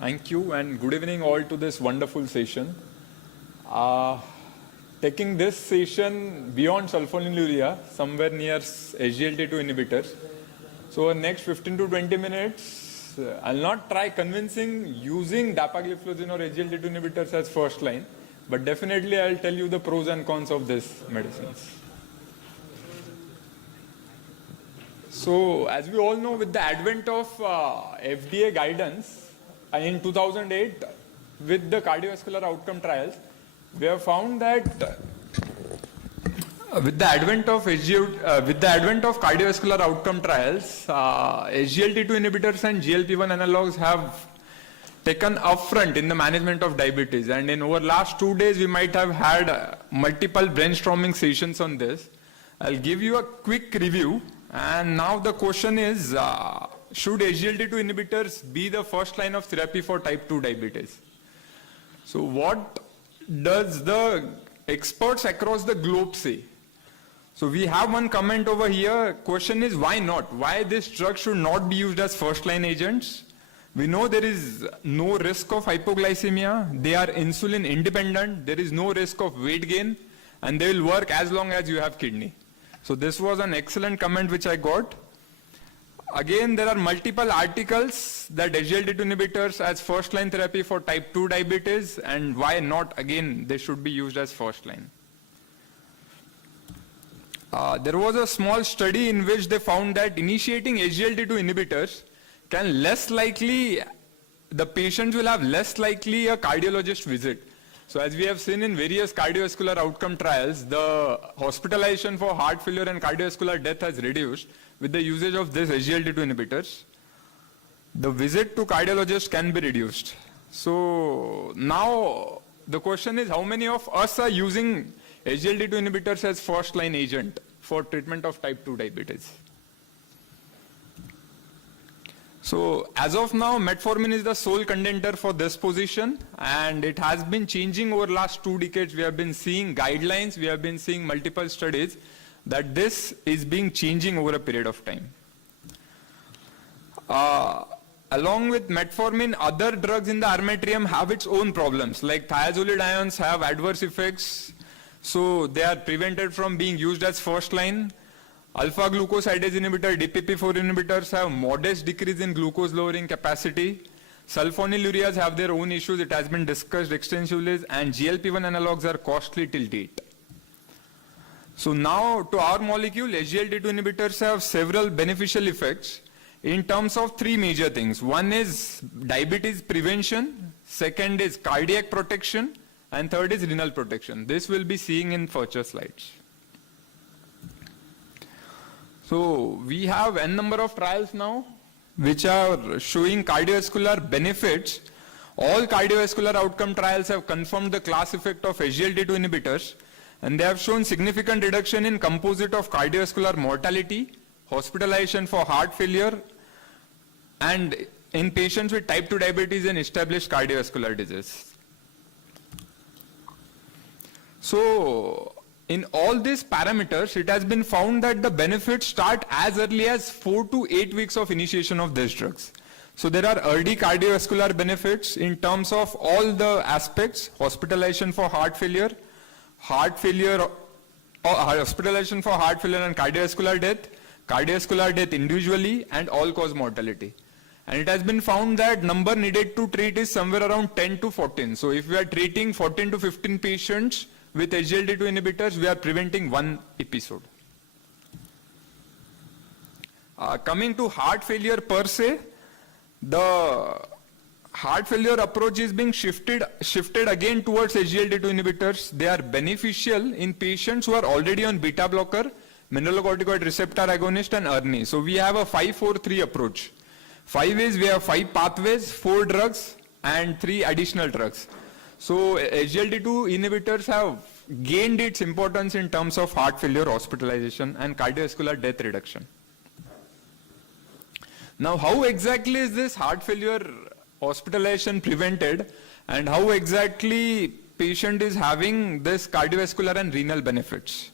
Thank you and good evening all to this wonderful session. Taking this session beyond sulfonylurea, somewhere near SGLT2 inhibitors. So next 15 to 20 minutes, I'll not try convincing using dapagliflozin or SGLT2 inhibitors as first line, but definitely I'll tell you the pros and cons of these medicines. So as we all know, with the advent of FDA guidance, in 2008, with the cardiovascular outcome trials, we have found that with the advent of cardiovascular outcome trials, SGLT2 inhibitors and GLP-1 analogs have taken upfront in the management of diabetes. And in over last 2 days, we might have had multiple brainstorming sessions on this. I'll give you a quick review. And now the question is, should SGLT2 inhibitors be the first line of therapy for type 2 diabetes? So what does the experts across the globe say? So we have one comment over here. Question is, why not? Why this drug should not be used as first line agents? We know there is no risk of hypoglycemia. They are insulin independent. There is no risk of weight gain. And they will work as long as you have kidney. So this was an excellent comment which I got. Again, there are multiple articles that SGLT2 inhibitors as first line therapy for type 2 diabetes, and why not, again, they should be used as first line. There was a small study in which they found that initiating SGLT2 inhibitors can less likely, the patients will have less likely a cardiologist visit. So as we have seen in various cardiovascular outcome trials, the hospitalization for heart failure and cardiovascular death has reduced with the usage of these SGLT2 inhibitors. The visit to cardiologist can be reduced. So now the question is, how many of us are using SGLT2 inhibitors as first line agent for treatment of type 2 diabetes? So as of now, metformin is the sole contender for this position, and it has been changing over last 2 decades. We have been seeing guidelines, we have been seeing multiple studies that this is being changing over a period of time. Along with metformin, other drugs in the armamentarium have its own problems, like thiazolidines have adverse effects, so they are prevented from being used as first line. Alpha glucosidase inhibitor, DPP4 inhibitors have modest decrease in glucose lowering capacity. Sulfonylureas have their own issues, it has been discussed extensively, and GLP-1 analogs are costly till date. So now to our molecule, SGLT2 inhibitors have several beneficial effects in terms of 3 major things. One is diabetes prevention, second is cardiac protection, and third is renal protection. This we'll be seeing in future slides. So we have n number of trials now which are showing cardiovascular benefits. All cardiovascular outcome trials have confirmed the class effect of SGLT2 inhibitors, and they have shown significant reduction in composite of cardiovascular mortality, hospitalization for heart failure, and in patients with type 2 diabetes and established cardiovascular disease. So in all these parameters, it has been found that the benefits start as early as 4 to 8 weeks of initiation of these drugs. So there are early cardiovascular benefits in terms of all the aspects: hospitalization for heart failure, hospitalization for heart failure and cardiovascular death individually, and all-cause mortality. And it has been found that number needed to treat is somewhere around 10 to 14. So if we are treating 14 to 15 patients with SGLT2 inhibitors, we are preventing 1 episode. Coming to heart failure per se, the heart failure approach is being shifted again towards SGLT2 inhibitors. They are beneficial in patients who are already on beta blocker, mineralocorticoid receptor agonist, and ERNI. So we have a 5-4-3 approach. 5 is we have 5 pathways, 4 drugs, and 3 additional drugs. So SGLT2 inhibitors have gained its importance in terms of heart failure, hospitalization, and cardiovascular death reduction. Now, how exactly is this heart failure hospitalization prevented, and how exactly patient is having this cardiovascular and renal benefits?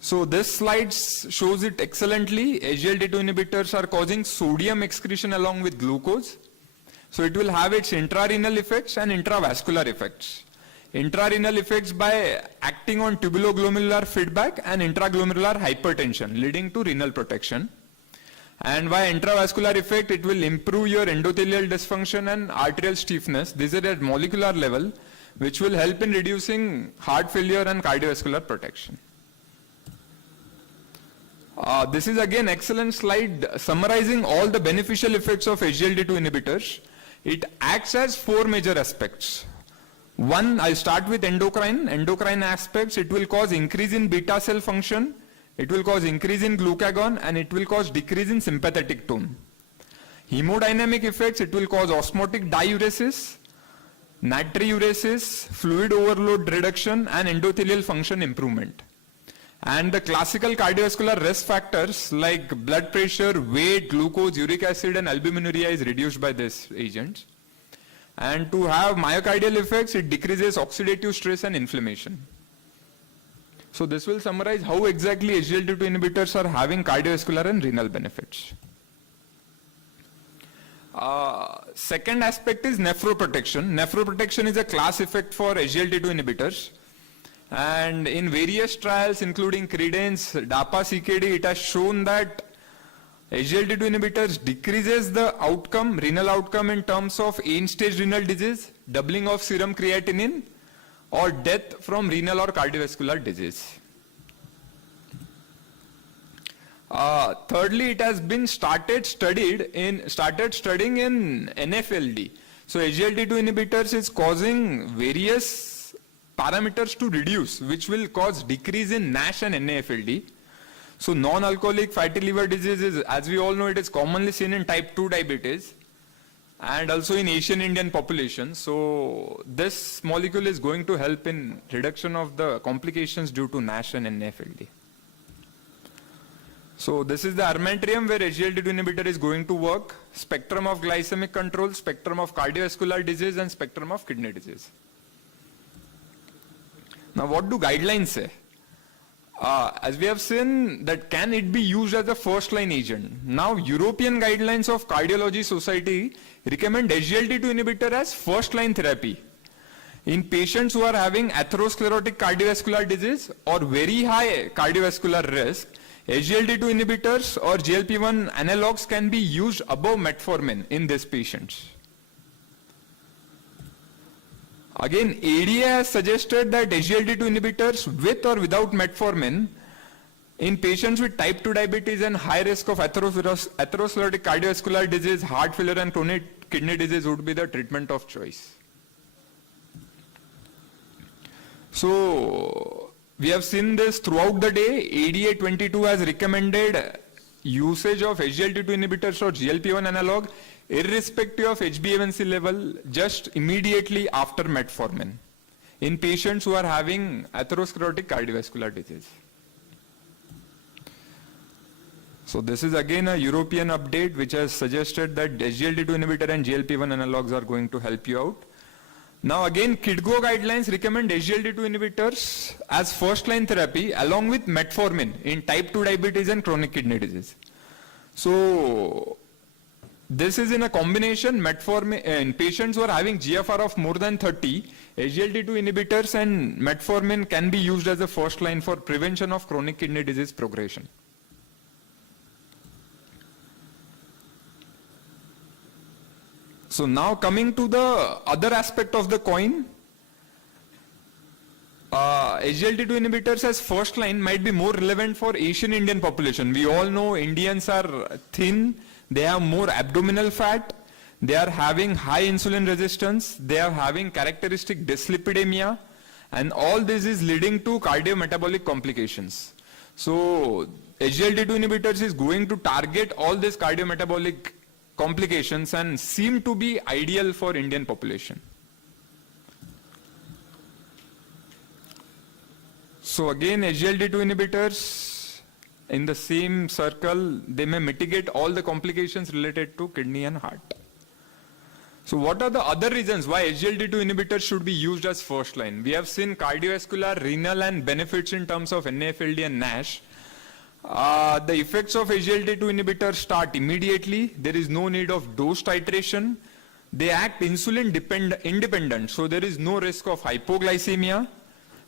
So this slide shows it excellently. SGLT2 inhibitors are causing sodium excretion along with glucose. So it will have its intrarenal effects and intravascular effects. Intrarenal effects by acting on tubuloglomerular feedback and intraglomerular hypertension, leading to renal protection. And by intravascular effect, it will improve your endothelial dysfunction and arterial stiffness. This is at molecular level, which will help in reducing heart failure and cardiovascular protection. This is again excellent slide summarizing all the beneficial effects of SGLT2 inhibitors. It acts as four major aspects. One, I'll start with endocrine. Endocrine aspects, it will cause increase in beta cell function, it will cause increase in glucagon, and it will cause decrease in sympathetic tone. Hemodynamic effects, it will cause osmotic diuresis, natriuresis, fluid overload reduction, and endothelial function improvement. And the classical cardiovascular risk factors like blood pressure, weight, glucose, uric acid, and albuminuria is reduced by this agent. And to have myocardial effects, it decreases oxidative stress and inflammation. So this will summarize how exactly SGLT2 inhibitors are having cardiovascular and renal benefits. Second aspect is nephroprotection. Nephroprotection is a class effect for SGLT2 inhibitors. And in various trials, including Credence, DAPA-CKD, it has shown that SGLT2 inhibitors decreases the outcome, renal outcome in terms of end-stage renal disease, doubling of serum creatinine, or death from renal or cardiovascular disease. Thirdly, it has been started studying in NFLD. So SGLT2 inhibitors is causing various parameters to reduce, which will cause decrease in NASH and NAFLD. So non-alcoholic fatty liver disease is, as we all know, it is commonly seen in type 2 diabetes and also in Asian Indian population. So this molecule is going to help in reduction of the complications due to NASH and NAFLD. So this is the armamentarium where SGLT2 inhibitor is going to work: spectrum of glycemic control, spectrum of cardiovascular disease, and spectrum of kidney disease. Now what do guidelines say? As we have seen, that can it be used as a first line agent? Now European guidelines of Cardiology Society recommend SGLT2 inhibitor as first line therapy in patients who are having atherosclerotic cardiovascular disease or very high cardiovascular risk. SGLT2 inhibitors or GLP-1 analogs can be used above metformin in these patients. Again, ADA has suggested that SGLT2 inhibitors with or without metformin in patients with type 2 diabetes and high risk of atherosclerotic cardiovascular disease, heart failure, and chronic kidney disease would be the treatment of choice. So we have seen this throughout the day. ADA 22 has recommended usage of SGLT2 inhibitors or GLP-1 analog irrespective of HbA1c level just immediately after metformin in patients who are having atherosclerotic cardiovascular disease. So this is again a European update which has suggested that SGLT2 inhibitor and GLP-1 analogs are going to help you out. Now again, KIDGO guidelines recommend SGLT2 inhibitors as first line therapy along with metformin in type 2 diabetes and chronic kidney disease. So this is in a combination metformin in patients who are having GFR of more than 30. SGLT2 inhibitors and metformin can be used as a first line for prevention of chronic kidney disease progression. So now coming to the other aspect of the coin, SGLT2 inhibitors as first line might be more relevant for Asian Indian population. We all know Indians are thin, they have more abdominal fat, they are having high insulin resistance, they are having characteristic dyslipidemia, and all this is leading to cardiometabolic complications. So SGLT2 inhibitors is going to target all these cardiometabolic complications and seem to be ideal for Indian population. So again, SGLT2 inhibitors in the same circle, they may mitigate all the complications related to kidney and heart. So what are the other reasons why SGLT2 inhibitors should be used as first line? We have seen cardiovascular, renal, and benefits in terms of NAFLD and NASH. The effects of SGLT2 inhibitors start immediately. There is no need of dose titration. They act insulin independent, so there is no risk of hypoglycemia,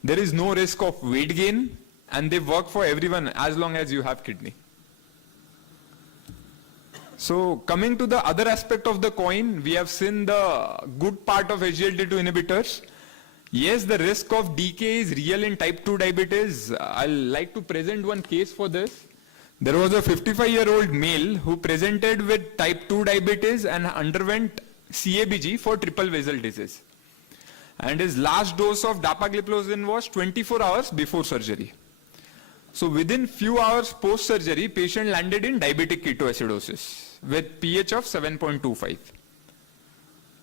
there is no risk of weight gain, and they work for everyone as long as you have kidney. So coming to the other aspect of the coin, we have seen the good part of SGLT2 inhibitors. Yes, the risk of decay is real in type 2 diabetes. I'll like to present one case for this. There was a 55-year-old male who presented with type 2 diabetes and underwent CABG for triple basal disease. And his last dose of dapagliflozin was 24 hours before surgery. So within few hours post-surgery, patient landed in diabetic ketoacidosis with pH of 7.25.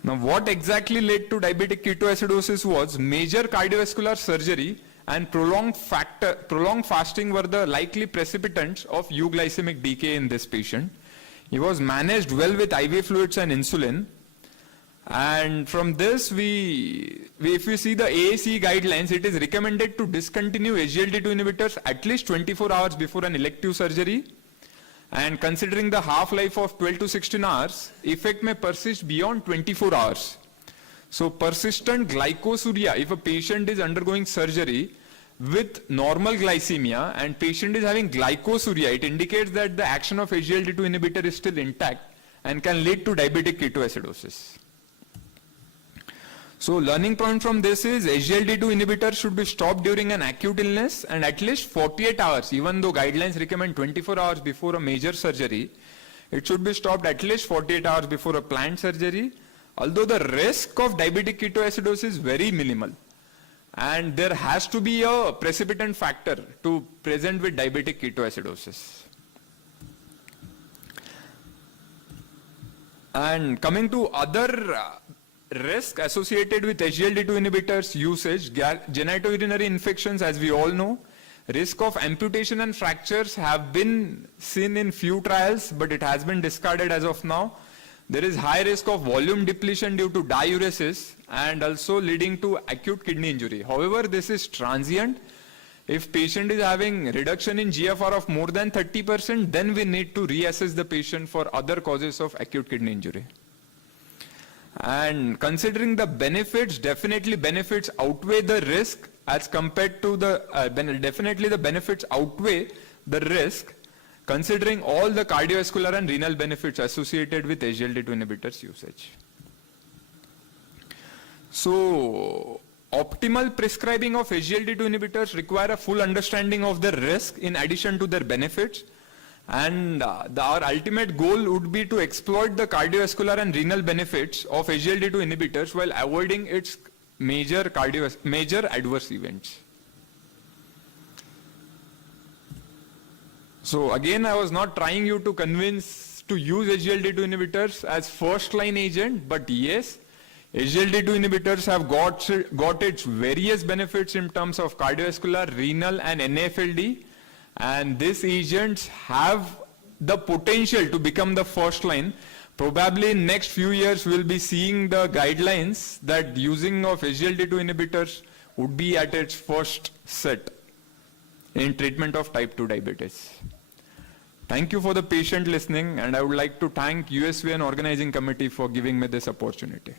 Now what exactly led to diabetic ketoacidosis was major cardiovascular surgery and prolonged fasting were the likely precipitants of euglycemic decay in this patient. He was managed well with IV fluids and insulin. And from this, if we see the AAC guidelines, it is recommended to discontinue SGLT2 inhibitors at least 24 hours before an elective surgery. And considering the half-life of 12 to 16 hours, effect may persist beyond 24 hours. So persistent glycosuria, if a patient is undergoing surgery with normal glycemia and patient is having glycosuria, it indicates that the action of SGLT2 inhibitor is still intact and can lead to diabetic ketoacidosis. So learning point from this is SGLT2 inhibitors should be stopped during an acute illness and at least 48 hours, even though guidelines recommend 24 hours before a major surgery, it should be stopped at least 48 hours before a planned surgery, although the risk of diabetic ketoacidosis is very minimal. And there has to be a precipitant factor to present with diabetic ketoacidosis. And coming to other risk associated with SGLT2 inhibitors usage, genitourinary infections, as we all know, risk of amputation and fractures have been seen in few trials, but it has been discarded as of now. There is high risk of volume depletion due to diuresis and also leading to acute kidney injury. However, this is transient. If patient is having reduction in GFR of more than 30%, then we need to reassess the patient for other causes of acute kidney injury. And considering the benefits, definitely benefits outweigh the risk as compared to the, definitely the benefits outweigh the risk considering all the cardiovascular and renal benefits associated with SGLT2 inhibitors usage. So optimal prescribing of SGLT2 inhibitors require a full understanding of the risk in addition to their benefits. And our ultimate goal would be to exploit the cardiovascular and renal benefits of SGLT2 inhibitors while avoiding its major adverse events. So again, I was not trying you to convince to use SGLT2 inhibitors as first line agent, but yes, SGLT2 inhibitors have got its various benefits in terms of cardiovascular, renal and NAFLD. And these agents have the potential to become the first line. Probably in next few years we'll be seeing the guidelines that using of SGLT2 inhibitors would be at its first set in treatment of type 2 diabetes. Thank you for the patient listening, and I would like to thank USVN Organizing Committee for giving me this opportunity.